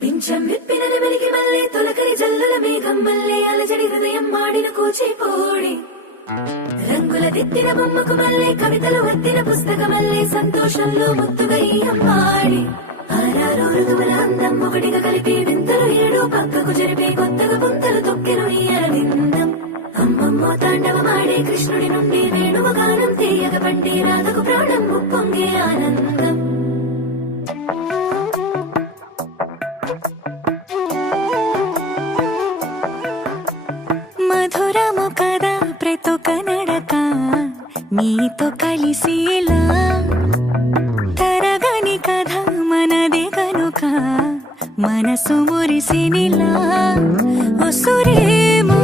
పింఛం విప్పిన నెమలికి మల్లె తొలకరి జల్లుల మేఘం మల్లె అలజడి హృదయం మాడిన కూచిపూడి రంగుల దిద్దిన బొమ్మకు మల్లె కవితలు వద్దిన పుస్తక మల్లె సంతోషంలో ముద్దుగా ఈ అమ్మాడి ఆరారు ఋతువుల అందం ఒకటిగా కలిపి వింతలు ఏడు పక్కకు జరిపే కొత్తగా పుంతలు తొక్కెను ఈ అరవిందం అమ్మమ్మో తాండవమాడే కృష్ణుడి నుండి వేణువు గానం తీయగ పండి రాధకు ప్రాణం ఉప్పొంగే ఆనందం మధురము కదా ప్రతొక నడక నీతో కలిసేలా తరగని కథ మనదే కనుక మనసు మురిసినిలా ఒసురేమో